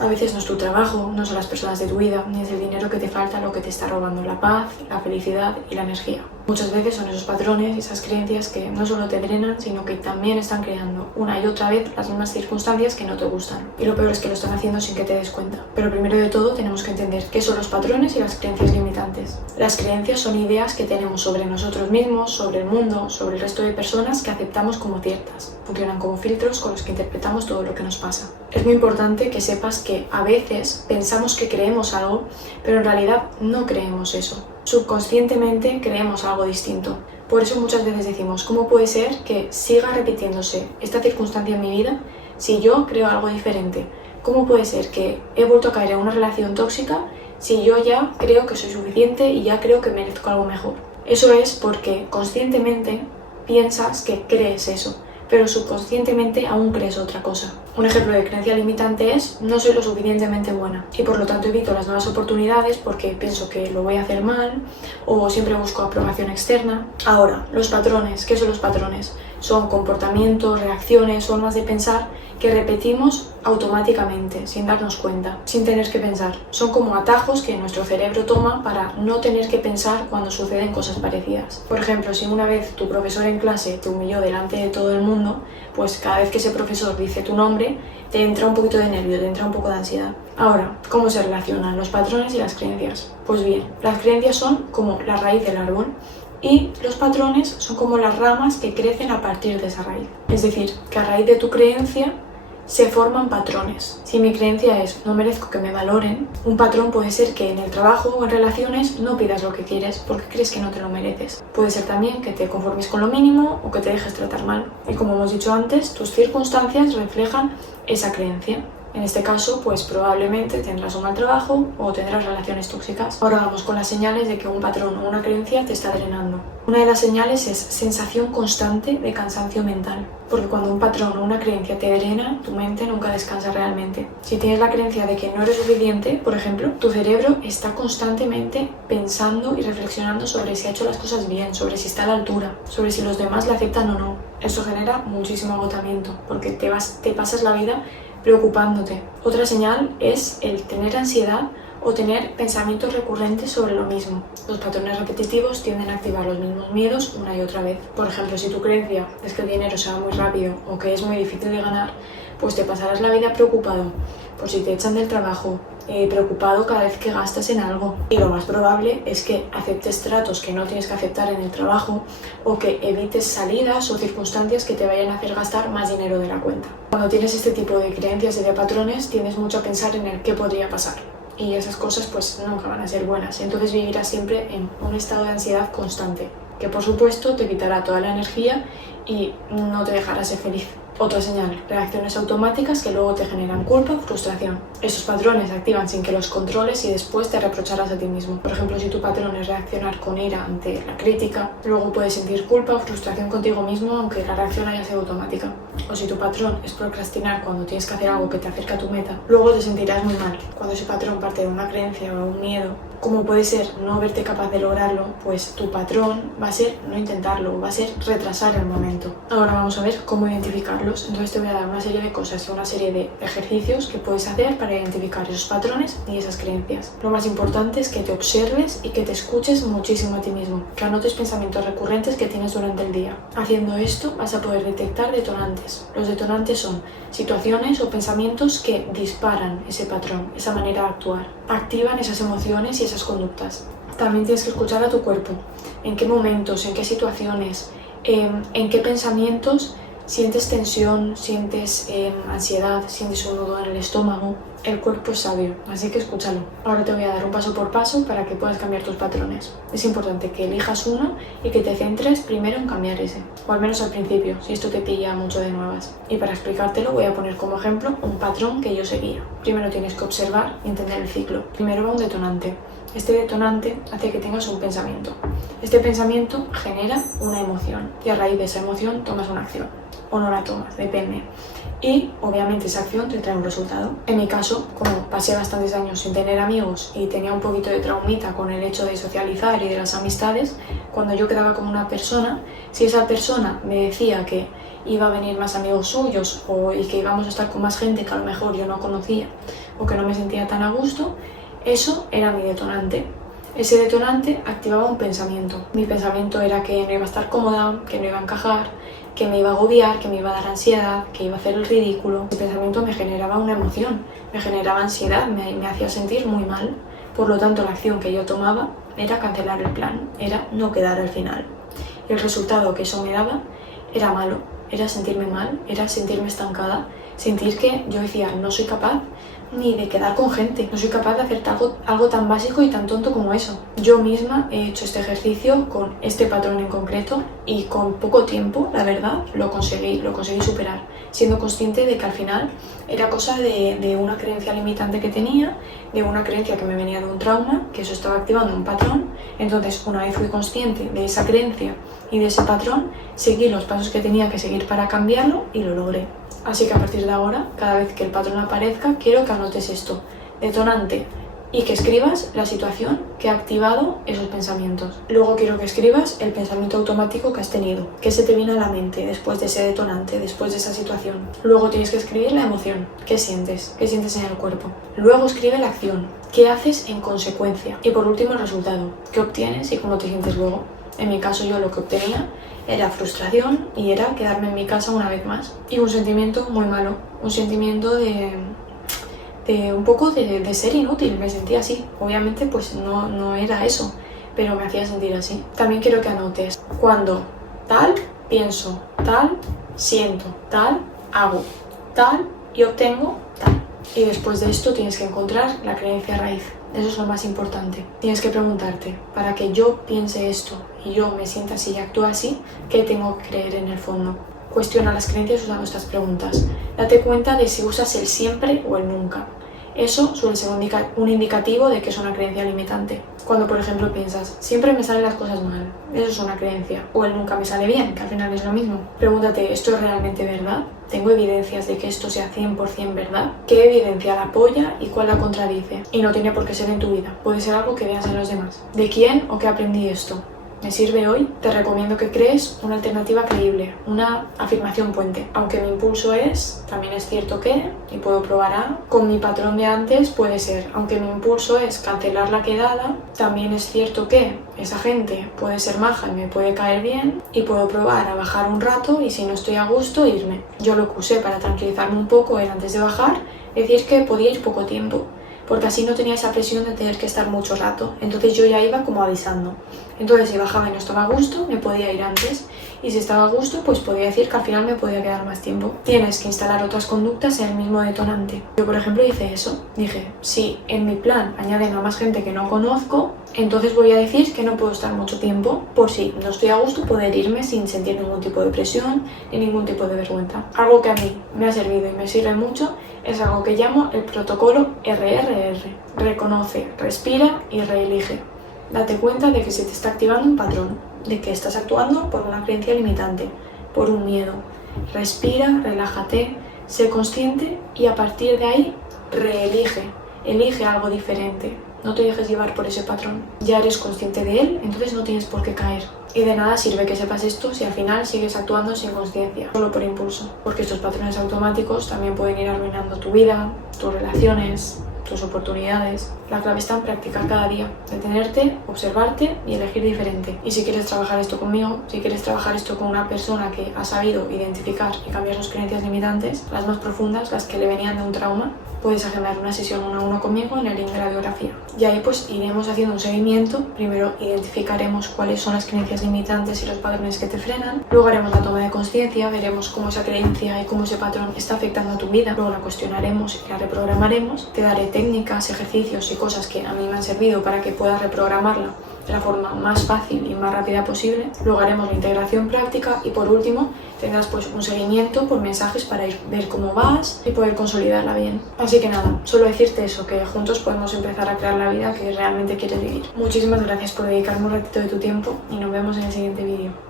A veces no es tu trabajo, no son las personas de tu vida, ni es el dinero que te falta lo que te está robando la paz, la felicidad y la energía. Muchas veces son esos patrones y esas creencias que no solo te drenan, sino que también están creando una y otra vez las mismas circunstancias que no te gustan. Y lo peor es que lo están haciendo sin que te des cuenta. Pero primero de todo tenemos que entender qué son los patrones y las creencias limitantes. Las creencias son ideas que tenemos sobre nosotros mismos, sobre el mundo, sobre el resto de personas que aceptamos como ciertas. Funcionan como filtros con los que interpretamos todo lo que nos pasa. Es muy importante que sepas que a veces pensamos que creemos algo, pero en realidad no creemos eso. Subconscientemente creemos algo distinto. Por eso muchas veces decimos, ¿cómo puede ser que siga repitiéndose esta circunstancia en mi vida si yo creo algo diferente? ¿Cómo puede ser que he vuelto a caer en una relación tóxica si yo ya creo que soy suficiente y ya creo que merezco algo mejor? Eso es porque conscientemente piensas que crees eso, pero subconscientemente aún crees otra cosa. Un ejemplo de creencia limitante es no soy lo suficientemente buena y por lo tanto evito las nuevas oportunidades porque pienso que lo voy a hacer mal o siempre busco aprobación externa. Ahora, los patrones, ¿qué son los patrones? Son comportamientos, reacciones, formas de pensar que repetimos automáticamente, sin darnos cuenta, sin tener que pensar. Son como atajos que nuestro cerebro toma para no tener que pensar cuando suceden cosas parecidas. Por ejemplo, si una vez tu profesor en clase te humilló delante de todo el mundo, pues cada vez que ese profesor dice tu nombre, te entra un poquito de nervio, te entra un poco de ansiedad. Ahora, ¿cómo se relacionan los patrones y las creencias? Pues bien, las creencias son como la raíz del árbol y los patrones son como las ramas que crecen a partir de esa raíz. Es decir, que a raíz de tu creencia se forman patrones. Si mi creencia es no merezco que me valoren, un patrón puede ser que en el trabajo o en relaciones no pidas lo que quieres porque crees que no te lo mereces. Puede ser también que te conformes con lo mínimo o que te dejes tratar mal. Y como hemos dicho antes, tus circunstancias reflejan esa creencia. En este caso, pues probablemente tendrás un mal trabajo o tendrás relaciones tóxicas. Ahora vamos con las señales de que un patrón o una creencia te está drenando. Una de las señales es sensación constante de cansancio mental, porque cuando un patrón o una creencia te drena, tu mente nunca descansa realmente. Si tienes la creencia de que no eres suficiente, por ejemplo, tu cerebro está constantemente pensando y reflexionando sobre si ha hecho las cosas bien, sobre si está a la altura, sobre si los demás le aceptan o no. Eso genera muchísimo agotamiento, porque te pasas la vida preocupándote. Otra señal es el tener ansiedad o tener pensamientos recurrentes sobre lo mismo. Los patrones repetitivos tienden a activar los mismos miedos una y otra vez. Por ejemplo, si tu creencia es que el dinero se va muy rápido o que es muy difícil de ganar, pues te pasarás la vida preocupado por si te echan del trabajo, preocupado cada vez que gastas en algo. Y lo más probable es que aceptes tratos que no tienes que aceptar en el trabajo o que evites salidas o circunstancias que te vayan a hacer gastar más dinero de la cuenta. Cuando tienes este tipo de creencias y de patrones, tienes mucho a pensar en el qué podría pasar. Y esas cosas pues nunca van a ser buenas. Entonces vivirás siempre en un estado de ansiedad constante, que por supuesto te quitará toda la energía y no te dejará ser feliz. Otra señal, reacciones automáticas que luego te generan culpa o frustración. Esos patrones se activan sin que los controles y después te reprocharás a ti mismo. Por ejemplo, si tu patrón es reaccionar con ira ante la crítica, luego puedes sentir culpa o frustración contigo mismo aunque la reacción haya sido automática. O si tu patrón es procrastinar cuando tienes que hacer algo que te acerca a tu meta, luego te sentirás muy mal. Cuando ese patrón parte de una creencia o un miedo, como puede ser no verte capaz de lograrlo, pues tu patrón va a ser no intentarlo, va a ser retrasar el momento. Ahora vamos a ver cómo identificarlos. Entonces te voy a dar una serie de cosas y una serie de ejercicios que puedes hacer para identificar esos patrones y esas creencias. Lo más importante es que te observes y que te escuches muchísimo a ti mismo, que anotes pensamientos recurrentes que tienes durante el día. Haciendo esto vas a poder detectar detonantes. Los detonantes son situaciones o pensamientos que disparan ese patrón, esa manera de actuar, activan esas emociones y esas conductas. También tienes que escuchar a tu cuerpo, en qué momentos, en qué situaciones, en qué pensamientos sientes tensión, sientes ansiedad, sientes un nudo en el estómago. El cuerpo es sabio, así que escúchalo. Ahora te voy a dar un paso por paso para que puedas cambiar tus patrones. Es importante que elijas uno y que te centres primero en cambiar ese, o al menos al principio, si esto te pilla mucho de nuevas. Y para explicártelo voy a poner como ejemplo un patrón que yo seguía. Primero tienes que observar y entender el ciclo. Primero va un detonante. Este detonante hace que tengas un pensamiento. Este pensamiento genera una emoción y a raíz de esa emoción tomas una acción. O no la tomas, depende. Y obviamente esa acción te trae un resultado. En mi caso, como pasé bastantes años sin tener amigos y tenía un poquito de traumita con el hecho de socializar y de las amistades, cuando yo quedaba con una persona, si esa persona me decía que iba a venir más amigos suyos y que íbamos a estar con más gente que a lo mejor yo no conocía o que no me sentía tan a gusto, eso era mi detonante. Ese detonante activaba un pensamiento. Mi pensamiento era que no iba a estar cómoda, que no iba a encajar, que me iba a agobiar, que me iba a dar ansiedad, que iba a hacer el ridículo. Ese pensamiento me generaba una emoción, me generaba ansiedad, me hacía sentir muy mal. Por lo tanto, la acción que yo tomaba era cancelar el plan, era no quedar al final. Y el resultado que eso me daba era malo, era sentirme mal, era sentirme estancada, sentir que yo decía no soy capaz ni de quedar con gente, no soy capaz de hacer algo tan básico y tan tonto como eso. Yo misma he hecho este ejercicio con este patrón en concreto y con poco tiempo, la verdad, lo conseguí superar, siendo consciente de que al final era cosa de una creencia limitante que tenía, de una creencia que me venía de un trauma, que eso estaba activando un patrón. Entonces, una vez fui consciente de esa creencia y de ese patrón, seguí los pasos que tenía que seguir para cambiarlo y lo logré. Así que a partir de ahora, cada vez que el patrón aparezca, quiero que anotes esto, detonante, y que escribas la situación que ha activado esos pensamientos. Luego quiero que escribas el pensamiento automático que has tenido, que se te viene a la mente después de ese detonante, después de esa situación. Luego tienes que escribir la emoción, qué sientes en el cuerpo. Luego escribe la acción, qué haces en consecuencia. Y por último el resultado, qué obtienes y cómo te sientes luego. En mi caso yo lo que obtenía era frustración y era quedarme en mi casa una vez más. Y un sentimiento muy malo, un sentimiento de un poco de ser inútil, me sentía así. Obviamente pues no era eso, pero me hacía sentir así. También quiero que anotes cuando tal, pienso, tal, siento, tal, hago, tal y obtengo tal. Y después de esto tienes que encontrar la creencia raíz. Eso es lo más importante. Tienes que preguntarte, para que yo piense esto y yo me sienta así y actúe así, ¿qué tengo que creer en el fondo? Cuestiona las creencias usando estas preguntas. Date cuenta de si usas el siempre o el nunca. Eso suele ser un indicativo de que es una creencia limitante. Cuando, por ejemplo, piensas, siempre me salen las cosas mal, eso es una creencia. O el nunca me sale bien, que al final es lo mismo. Pregúntate, ¿esto es realmente verdad? ¿Tengo evidencias de que esto sea 100% verdad? ¿Qué evidencia la apoya y cuál la contradice? Y no tiene por qué ser en tu vida, puede ser algo que veas en los demás. ¿De quién o qué aprendí esto? ¿Me sirve hoy? Te recomiendo que crees una alternativa creíble, una afirmación puente. Aunque mi impulso es, también es cierto que, y puedo probar a, con mi patrón de antes puede ser. Aunque mi impulso es cancelar la quedada, también es cierto que esa gente puede ser maja y me puede caer bien y puedo probar a bajar un rato y si no estoy a gusto, irme. Yo lo que usé para tranquilizarme un poco era antes de bajar, decir que podía ir poco tiempo, porque así no tenía esa presión de tener que estar mucho rato. Entonces yo ya iba como avisando. Entonces si bajaba y no estaba a gusto, me podía ir antes. Y si estaba a gusto, pues podía decir que al final me podía quedar más tiempo. Tienes que instalar otras conductas en el mismo detonante. Yo, por ejemplo, hice eso. Dije, si en mi plan añaden a más gente que no conozco, entonces voy a decir que no puedo estar mucho tiempo, por si no estoy a gusto poder irme sin sentir ningún tipo de presión ni ningún tipo de vergüenza. Algo que a mí me ha servido y me sirve mucho es algo que llamo el protocolo RRR. Reconoce, respira y reelige. Date cuenta de que se te está activando un patrón, de que estás actuando por una creencia limitante, por un miedo. Respira, relájate, sé consciente y a partir de ahí reelige. Elige algo diferente. No te dejes llevar por ese patrón. Ya eres consciente de él, entonces no tienes por qué caer. Y de nada sirve que sepas esto si al final sigues actuando sin conciencia, solo por impulso. Porque estos patrones automáticos también pueden ir arruinando tu vida, tus relaciones, tus oportunidades. La clave está en practicar cada día, detenerte, observarte y elegir diferente. Y si quieres trabajar esto conmigo, si quieres trabajar esto con una persona que ha sabido identificar y cambiar sus creencias limitantes, las más profundas, las que le venían de un trauma, puedes agendar una sesión 1 a 1 conmigo en el link de la biografía. Y ahí pues iremos haciendo un seguimiento. Primero identificaremos cuáles son las creencias limitantes y los patrones que te frenan. Luego haremos la toma de conciencia, veremos cómo esa creencia y cómo ese patrón está afectando a tu vida. Luego la cuestionaremos y la reprogramaremos. Te daré técnicas, ejercicios y cosas que a mí me han servido para que puedas reprogramarla de la forma más fácil y más rápida posible. Luego haremos la integración práctica y por último tendrás pues un seguimiento por mensajes para ver cómo vas y poder consolidarla bien. Así que nada, solo decirte eso, que juntos podemos empezar a crear la vida que realmente quieres vivir. Muchísimas gracias por dedicarme un ratito de tu tiempo y nos vemos en el siguiente vídeo.